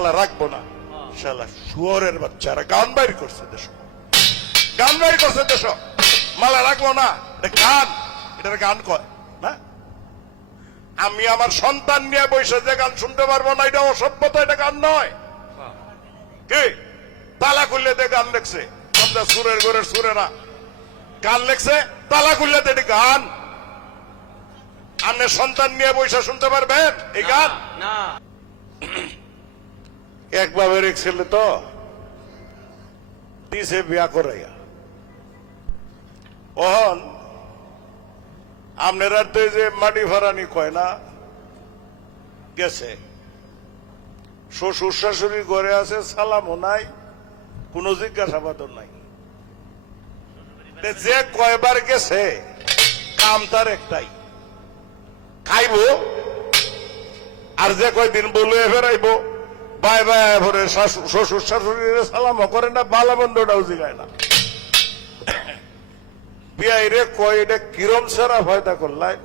মালা রাখবো না। শালা শুয়োরের বাচ্চারা গান বাইর করছে দেশ, গান বাইর করছে দেশ, মালা রাখবো না। এটা গান, এটার গান কয় না। আমি আমার সন্তান নিয়ে বসে যে গান শুনতে পারবো না, এটা অসভ্যতা, এটা গান নয়। কি তালা খুললে দে গান লেখছে, আমরা সুরের ঘরের সুরেরা গান লেখছে, তালা খুললে এটি গান। আপনি সন্তান নিয়ে বসে শুনতে পারবেন এই গান? না। এক বাবের এক ছেলে তো দিছে বিয়া করাইয়া, ওহন আপনারা তো যে মাটি ফারানি কয় না, গেছে শ্বশুর শাশুড়ি ঘরে আছে, সালামও নাই, কোন জিজ্ঞাসাবাদও নাই। যে কয়বার গেছে কাম তার একটাই, খাইব আর যে কয়দিন বলে ফেরাইব, বাই বাই ভরে শ্বশুর শাশুড়ির সালামও করে না, বালা বন্ধটাও জিগায় না। বিয়াই রে কয় এটা কিরম সারা ফয়দা করলাই,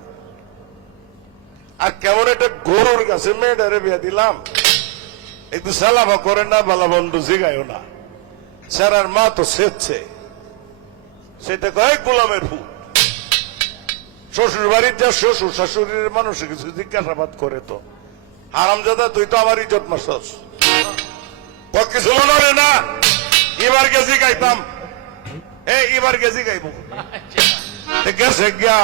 আর কেমন একটা গরুর কাছে মেয়েটারে বিয়া দিলাম, একটু সালামও করে না, বালা বন্ধু জিগায়ও না। সারার মা তো সেচ্ছে, সেটা কয় গোলামের ফুল। শ্বশুর বাড়ির যা শ্বশুর শাশুড়ির মানুষ কিছু জিজ্ঞাসাবাদ করে তো, হারামজাদা তুই তো আমার ইজ্জত মারছস, কিছু মনে রে না। এবার গেছি গাইতাম, এবার গেছি গাইব, গেছে গিয়া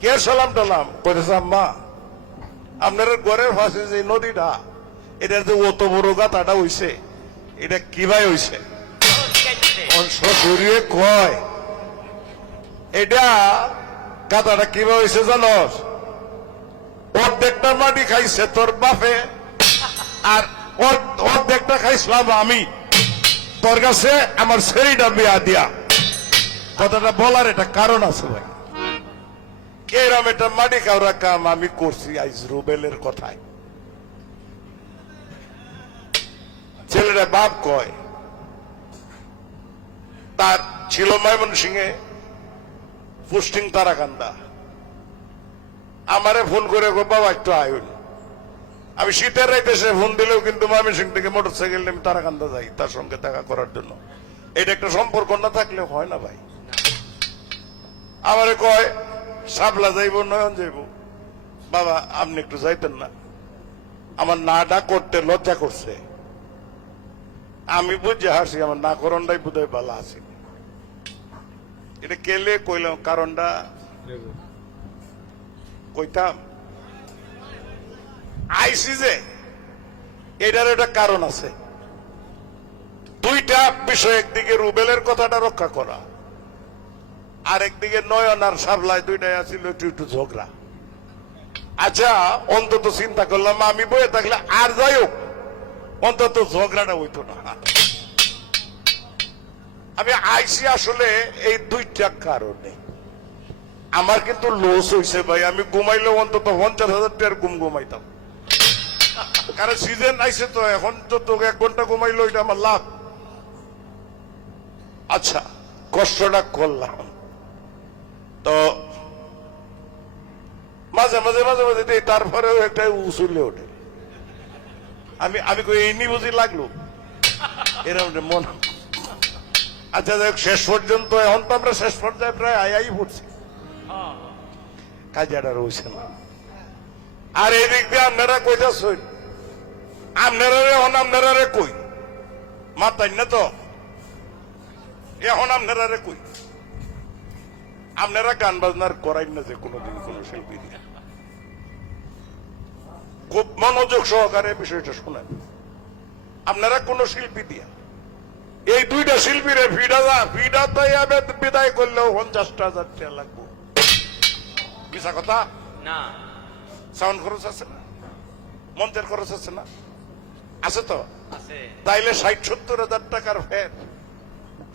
কে সালাম টালাম কইতেছে, আম্মা আপনার ঘরের পাশে যে নদীটা, এটার যে অত বড় গাথাটা হইছে, এটা কিভাবে হইছে? শ্বশুরে কয় এটা গাথাটা কিভাবে হইছে জানস? অর্ধেকটা মাটি খাইছে তোর বাপে, আর অর্ধেকটা খাইছিলাম আমি, তোর কাছে আমার ছেলেটা বিয়া দিয়া। কথাটা বলার এটা কারণ আছে ভাই, এরম এটা মাটি খাওয়া কাম আমি করছি আইজ রুবেলের কথায়। ছেলেটা বাপ কয় তার ছিল ময়মনসিংহে পোস্টিং তারাকান্দা, আমারে ফোন করে বাবা একটু আয়ুন। আমি শীতের রাইতে সে ফোন দিলেও কিন্তু ময়মনসিংহ থেকে মোটর সাইকেল নিয়ে আমি তারাকান্দা যাই তার সঙ্গে দেখা করার জন্য। এটা একটা সম্পর্ক না থাকলে হয় না ভাই। আমারে কয় সাবলা যাইব, নয়ন যাইব, বাবা আপনি একটু যাইতেন না? আমার নাটা করতে লজ্জা করছে, আমি বুঝে হাসি, আমার না করণটাই বোধহয় ভালো আছি। এটা কেলে কইলাম, কারণটা কইতাম আইসি যে এটার একটা কারণ আছে। দুইটা বিষয়, একদিকে রুবেলের কথাটা রক্ষা করা, আর একদিকে নয়ন আর সাবলায় দুইটাই আছিল একটু একটু ঝগড়া। আচ্ছা অন্তত চিন্তা করলাম আমি বয়ে থাকলে আর যাই হোক অন্তত ঝগড়াটা হইতো না। আমি আইসি আসলে এই দুইটা কারণে। আমার কিন্তু লস হয়েছে ভাই, আমি ঘুমাইলেও অন্তত 50,000 টাকার ঘুমাইতাম, কারণ সিজন আইসে তো, এখন তো তোকে 1 ঘন্টা ঘুমাইলো এটা আমার লাভ। আচ্ছা কষ্টটা করলাম তো, মাঝে মাঝে মাঝে মাঝে দিই, তারপরেও একটা উসুলে ওঠে। আমি কই এই নি বুঝি লাগলো এরকম মন। আচ্ছা দেখ শেষ পর্যন্ত, এখন তো আমরা শেষ পর্যায়ে প্রায় আই পড়ছি, কাজাটা রয়েছে না। আর এদিক দিয়ে আপনারা কইতাছেন, আপনারা এখন আপনারা কই মাতাই না তো, এখন আপনারা কই আপনারা গান বাজনার করাই না যে কোনোদিন কোন শিল্পী দিয়ে। খুব মনোযোগ সহকারে বিষয়টা শোনেন, আপনারা কোন শিল্পী দিয়া এই দুইটা শিল্পীরে বিদায় করলেও 50,000 টাকা লাগবে। মিছা কথা না। সাউন্ড খরচ আছে না, মঞ্চের খরচ আছে না, আছে তো? আছে। তাইলে 60-70,000 টাকার ফের,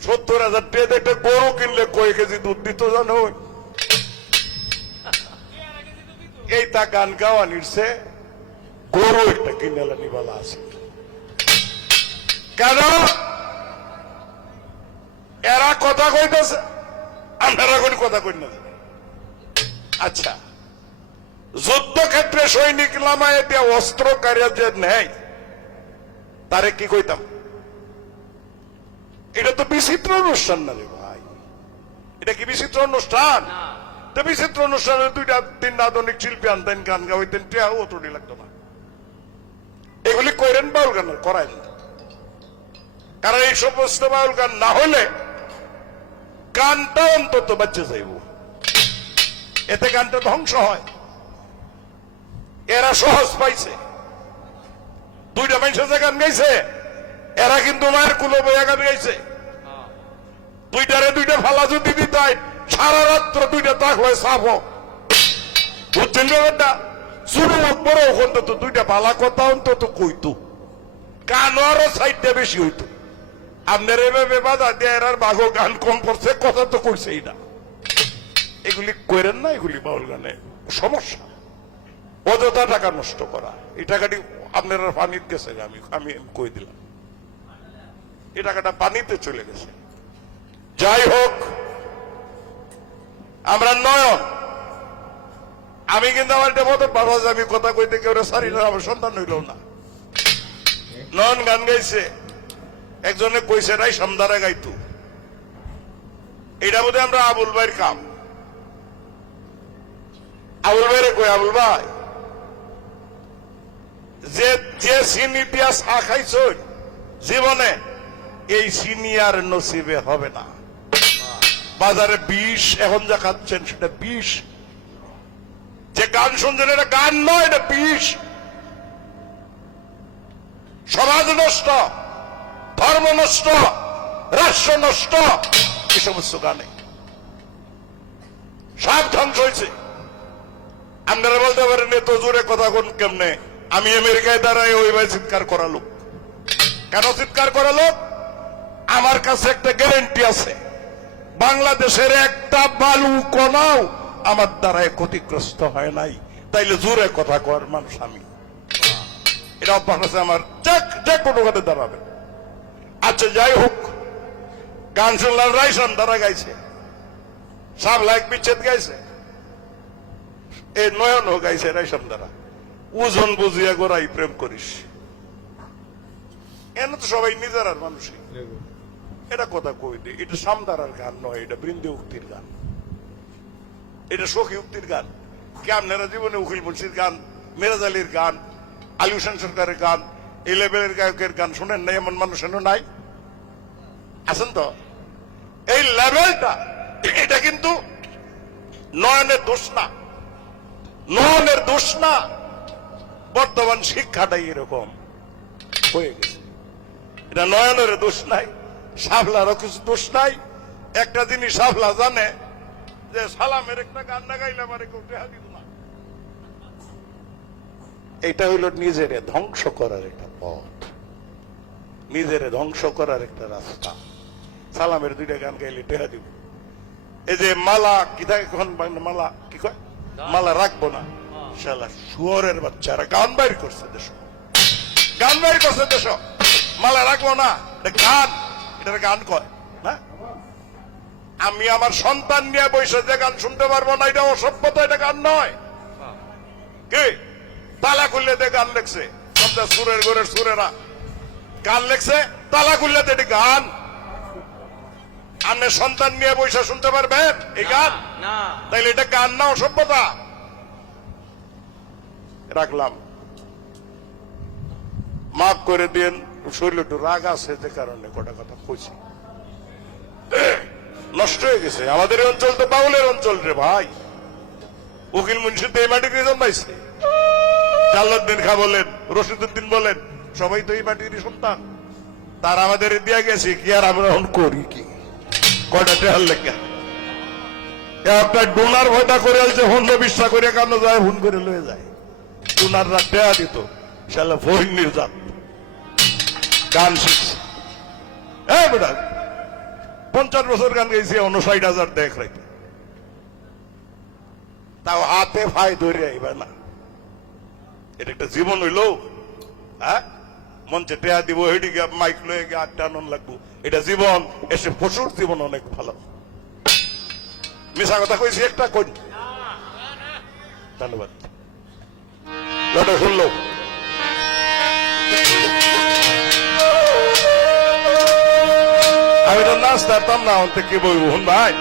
70,000 টাকা একটা গরু কিনলে কয় কেজি দুধ দিত জানো? এই তা গান গাওয়া নিচ্ছে, গরু একটা কিনে নিবালা আছে। কেন এরা কথা কইতেছে, আপনারা কোন কথা কই না? আচ্ছা যুদ্ধক্ষেত্রে সৈনিক নামায় দিয়ে অস্ত্র কারিয়া যে নেয়, তারে কি কইতাম? এটা তো বিচিত্র অনুষ্ঠান না রে ভাই, এটা কি বিচিত্র অনুষ্ঠান? তো বিচিত্র অনুষ্ঠানে দুইটা তিনটা আধুনিক শিল্পী আনতেন, গান গাইতেন, টিয়াও ত্রুটি লাগতো না। এগুলি করেন বাউল গান করায় না, কারণ এই সমস্ত বাউল গান না হলে গানটা অন্তত বাচ্চা যাইব, এতে গানটা ধ্বংস হয়। এরা সহজ পাইছে, দুইটা মানুষের যে গান গাইছে, এরা কিন্তু মায়ের কুলো বইয়া গান গাইছে। দুইটারে দুইটা ফালা যদি দিত সারা রাত্র দুইটা তাক হয়ে সাফ হোক, বুঝছেন ব্যাপারটা? শুরু হোক বড় হোক, অন্তত দুইটা পালা কথা অন্তত কইতো, গানও আরো সাইডটা বেশি হইতো। আপনার এভাবে বাধা দিয়ে এরার বাঘও গান কম করছে, কথা তো কইছেই না। এগুলি করেন না, এগুলি বাউল গানে সমস্যা। অযথা টাকা নষ্ট করা, এই টাকাটি আপনারা পানির গেছে, আমি কই দিলাম, এই টাকাটা পানিতে চলে গেছে। যাই হোক, আমরা নয়ন, আমি কিন্তু আমার এটা মতো বাবা, আমি কথা কইতে কেউ সারি না, আমার সন্তান হইল না। নয়ন গান গাইছে, একজনে কইছে রাই সামদারা গাইতো, এটা বোধহয় আমরা আবুল ভাইয়ের কাম। আবুল ভাইরে কই, আবুল ভাই, যে যে চিনি দিয়া চা খাইছ জীবনে, এই চিনি আর নসিবে হবে না। বাজারে বিষ এখন যা খাচ্ছেন সেটা বিষ। যে গান শুনছেন এটা গান নয়, এটা বিষ। সমাজ নষ্ট, ধর্ম নষ্ট, রাষ্ট্র নষ্ট, এই সমস্ত গানে সব ধ্বংস হয়েছে। আপনারা বলতে পারেন এত জোরে কথা কোন কেমনে? আমি আমেরিকায় দাঁড়ায় ওই ভাই চিৎকার করা লোক। কেন চিৎকার করা লোক? আমার কাছে একটা গ্যারেন্টি আছে, বাংলাদেশের একটা বালু কণাও আমার দ্বারায় ক্ষতিগ্রস্ত হয় নাই, তাইলে জোরে কথা কর মানুষ আমি। এটা অভ্যাস আছে আমার, যে কোনো কথা দাঁড়াবে। আচ্ছা যাই হোক, গান শুনলাম রাইসান দ্বারা গাইছে, সব লাইক বিচ্ছেদ গাইছে, এই নয়নও গাইছে রাইসান দ্বারা। ওজন বুঝিয়া গোড়াই প্রেম করিস, এনে তো সবাই নিজের আর মানুষই। এটা কথা কই দিই, এটা সামদারার গান নয়, এটা বৃন্দে উক্তির গান, এটা সখী উক্তির গান। কে আপনারা জীবনে উকিল মুন্সির গান, মেরাজ আলীর গান, আলী হোসেন সরকারের গান, এই লেভেলের গায়কের গান শুনেন নাই? এমন মানুষ নাই, আছেন তো? এই লেভেলটা, এটা কিন্তু নয়নের দোষ না, নয়নের দোষ না, বর্তমান শিক্ষাটাই এরকম হয়ে গেছে। এটা নয়নের দোষ নাই, শাপলারও কিছু দোষ নাই। একটা জিনিস শাপলা জানে যে সালামের একটা গান না গাইলে আমার কেউ টেহা দিত না। এটা হইল নিজের ধ্বংস করার একটা পথ, নিজের ধ্বংস করার একটা রাস্তা। সালামের দুইটা গান গাইলে টেহা দিব। এই যে মালা কি থাকে, কখন মালা কি কয়, মালা রাখবো না, শালা শুয়োরের বাচ্চারা গান বাইর করছে দেশ, গান বাইর করছে দেশ, মালা রাখবো না, এটা গান, এটা গান কয় না। আমি আমার সন্তান নিয়ে বসে যে গান শুনতে পারবো না, এটা অসভ্যতা, এটা গান নয়। কি তালা খুললে দিয়ে গান লেখছে, সুরের গোরের সুরেরা গান লেখছে, তালা খুললে তো এটি গান। আপনি সন্তান নিয়ে বসে শুনতে পারবেন এই গান? তাইলে এটা গান না, অসভ্যতা। রাখলাম, মাফ করে দিন, শরীর একটু রাগ আছে যে কারণে কটা কথা কইছি, নষ্ট হয়ে গেছে। আমাদের এই অঞ্চল তো বাউলের অঞ্চল রে ভাই, উকিল মুন্সি তো এই মাটিতে জন্মাইছে। জালালউদ্দিন খাঁ বলেন, রশিদউদ্দিন বলেন, সবাই তো এই মাটির সন্তান। তার আমাদের দিয়া গেছে কি, আর আমরা এখন করি কি? কয়টা টেহার লেখা আপনার ডোনার ভয়টা করে আসছে, হন্ড বিশ্বাস করে কেন যায়, ফোন করে লয়ে যায়। ডোনাররা টেহা দিত, শালা ফহিনীর জাত গান শিখছে। হ্যাঁ বেটা, 50 বছর গান গাইছে, 59,000 দেখ রাইতে, তাও হাতে ফাই ধরে আইবা না। এটা একটা জীবন হইল? হ্যাঁ, মঞ্চে টেয়া দিব, হেডিকে মাইক লয়ে গিয়ে আটটা আনন লাগবো, এটা জীবন? এসে পশুর জীবন অনেক ভালো। মিশা কথা কইছি একটা, কোন ধন্যবাদ। শুনলো বাঁচতাম না অন্তে কি বই হুন ভাই